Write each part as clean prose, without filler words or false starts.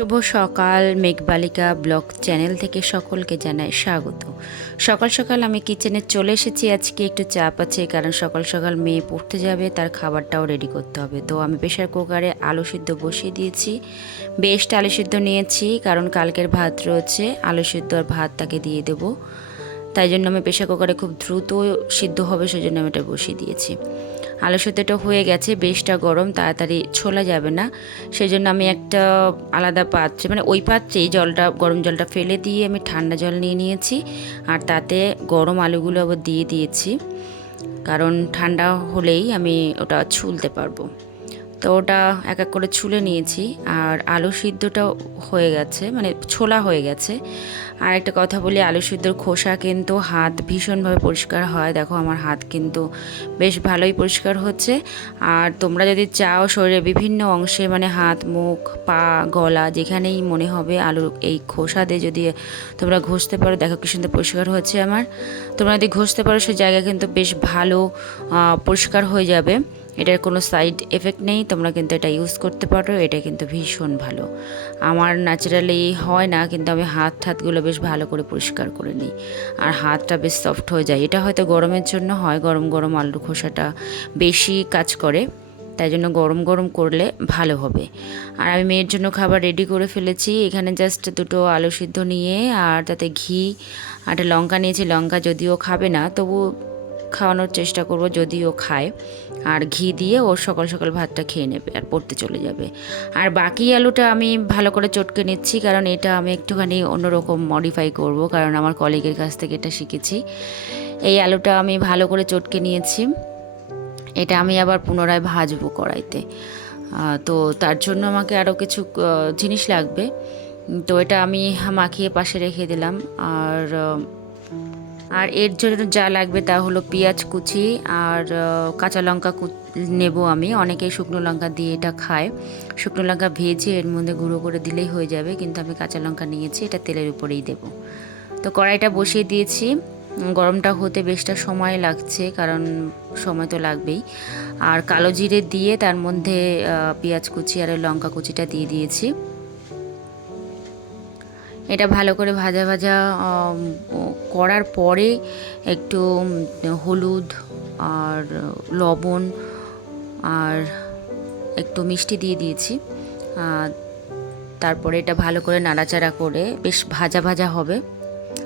শুভ সকাল। মেঘবালিকা blog channel থেকে সকলকে জানাই স্বাগত। সকাল সকাল আমি কিচেনে চলে এসেছি। আজকে একটু চাপ আছে, কারণ সকাল সকাল মেয়ে পড়তে যাবে, তার খাবারটাও রেডি করতে হবে। তো আমি প্রেশার কুকারে আলু সিদ্ধ বসিয়ে দিয়েছি। বেশটা আলু সিদ্ধ নিয়েছি, কারণ কালকের ভাত রয়েছে, আলু সিদ্ধ আর ভাত তাকে দিয়ে দেবো। তাই জন্য আমি প্রেশার কুকারে খুব দ্রুত সিদ্ধ হবে, সেজন্য আমি এটা বসিয়ে দিয়েছি। আলু সিদ্ধটা হয়ে গেছে, বেশটা গরম, তাড়াতাড়ি ছোলা যাবে না, সেজন্য আমি একটা আলাদা পাত্রে, মানে ওই পাত্রেই জলটা, গরম জলটা ফেলে দিয়ে আমি ঠান্ডা জল নিয়ে নিয়েছি, আর তাতে গরম আলুগুলো আবার দিয়ে দিয়েছি, কারণ ঠান্ডা হলেই আমি ওটা ছুলতে পারবো। তো ওটা এক এক করে ছুলে নিয়েছি, আর আলু সিদ্ধটা হয়ে গেছে, মানে ছোলা হয়ে গেছে। আর একটা কথা বলি, আলু সিদ্ধর খোসা কিন্তু হাত ভীষণভাবে পরিষ্কার হয়। দেখো আমার হাত কিন্তু বেশ ভালোই পরিষ্কার হচ্ছে। আর তোমরা যদি চাও শরীরের বিভিন্ন অংশে, মানে হাত, মুখ, পা, গলা, যেখানেই মনে হবে আলু এই খোসা দিয়ে যদি তোমরা ঘষতে পারো, দেখো কি সুন্দর পরিষ্কার হচ্ছে আমার। তোমরা যদি ঘষতে পারো সেই জায়গা কিন্তু বেশ ভালো পরিষ্কার হয়ে যাবে। এটার কোনো সাইড এফেক্ট নেই, তোমরা কিন্তু এটা ইউজ করতে পারো, এটা কিন্তু ভীষণ ভালো। আমার ন্যাচারালি হয় না, কিন্তু আমি হাতগুলো বেশ ভালো করে পরিষ্কার করে নিই, আর হাতটা বেশ সফট হয়ে যায়। এটা হয়তো গরমের জন্য হয়, গরম গরম আলুর খোসাটা বেশি কাজ করে, তাই জন্য গরম গরম করলে ভালো হবে। আর আমি মেয়ের জন্য খাবার রেডি করে ফেলেছি। এখানে জাস্ট দুটো আলু সিদ্ধ নিয়ে, আর তাতে ঘি আর একটা লঙ্কা নিয়েছি। লঙ্কা যদিও খাবে না, তবু খাওয়ানোর চেষ্টা করব যদিও খায়। আর ঘি দিয়ে ওর সকাল সকাল ভাতটা খেয়ে নেবে আর পড়তে চলে যাবে। আর বাকি আলুটা আমি ভালো করে চটকে নিচ্ছি, কারণ এটা আমি একটুখানি অন্যরকম মডিফাই করব, কারণ আমার কলিগের কাছ থেকে এটা শিখেছি। এই আলুটা আমি ভালো করে চটকে নিয়েছি। এটা আমি আবার পুনরায় ভাজবো কড়াইতে। তো তার জন্য আমাকে আরও কিছু জিনিস লাগবে। তো এটা আমি মাখিয়ে পাশে রেখে দিলাম। আর এর জন্য যা লাগবে তা হলো পেঁয়াজ কুচি আর কাঁচা লঙ্কা নেব আমি। অনেকেই শুকনো লঙ্কা দিয়ে এটা খায়, শুকনো লঙ্কা ভেজে এর মধ্যে গুঁড়ো করে দিলেই হয়ে যাবে, কিন্তু আমি কাঁচা লঙ্কা নিয়েছি, এটা তেলের উপরেই দেব। তো কড়াইটা বসিয়ে দিয়েছি, গরমটা হতে বেশটা সময় লাগছে, কারণ সময় তো লাগবেই। আর কালো জিরে দিয়ে তার মধ্যে পেঁয়াজ কুচি আর লঙ্কা কুচিটা দিয়ে দিয়েছি। এটা ভালো করে ভাজা ভাজা করার পরে একটু হলুদ আর লবণ আর একটু মিষ্টি দিয়ে দিয়েছি। তারপরে এটা ভালো করে নাড়াচাড়া করে বেশ ভাজা ভাজা হবে,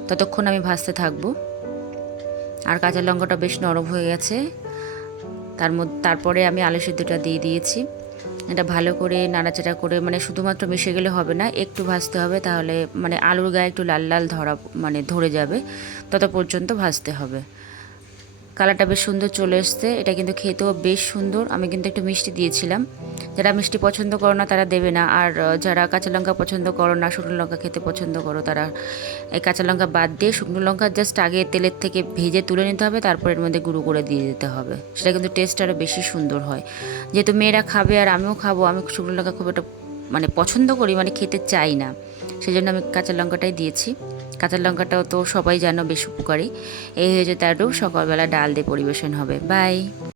ততক্ষণ আমি ভাজতে থাকবো। আর কাঁচা লঙ্কাটা বেশ নরম হয়ে গেছে, তারপরে আমি আলু সিদ্ধটা দিয়ে দিয়েছি। এটা ভালো করে নাড়াচাড়া করে, মানে শুধুমাত্র মিশে গেলে হবে না, একটু ভাজতে হবে, তাহলে মানে আলুর গায়ে একটু লাল লাল ধরে যাবে, তত পর্যন্ত ভাজতে হবে। কালারটা বেশ সুন্দর চলে এসছে, এটা কিন্তু খেতেও বেশ সুন্দর। আমি কিন্তু একটু মিষ্টি দিয়েছিলাম, যারা মিষ্টি পছন্দ করো না তারা দেবে না, আর যারা কাঁচা লঙ্কা পছন্দ করো না, শুকনো লঙ্কা খেতে পছন্দ করো, তারা এই কাঁচা লঙ্কা বাদ দিয়ে শুকনো লঙ্কা জাস্ট আগে তেলের থেকে ভেজে তুলে নিতে হবে, তারপর এর মধ্যে গুঁড়ো করে দিয়ে দিতে হবে। সেটা কিন্তু টেস্ট আরও বেশি সুন্দর হয়। যেহেতু মেয়েরা খাবে আর আমিও খাবো, আমি শুকনো লঙ্কা খুব একটা মানে পছন্দ করি, মানে খেতে চাই না, সেই জন্য আমি কাঁচা লঙ্কাটাই দিয়েছি। কাঁচা লঙ্কাটাও তো সবাই জানো বেশ উপকারী। এই হয়েছে তার সকালবেলা ডাল দিয়ে পরিবেশন হবে। বাই।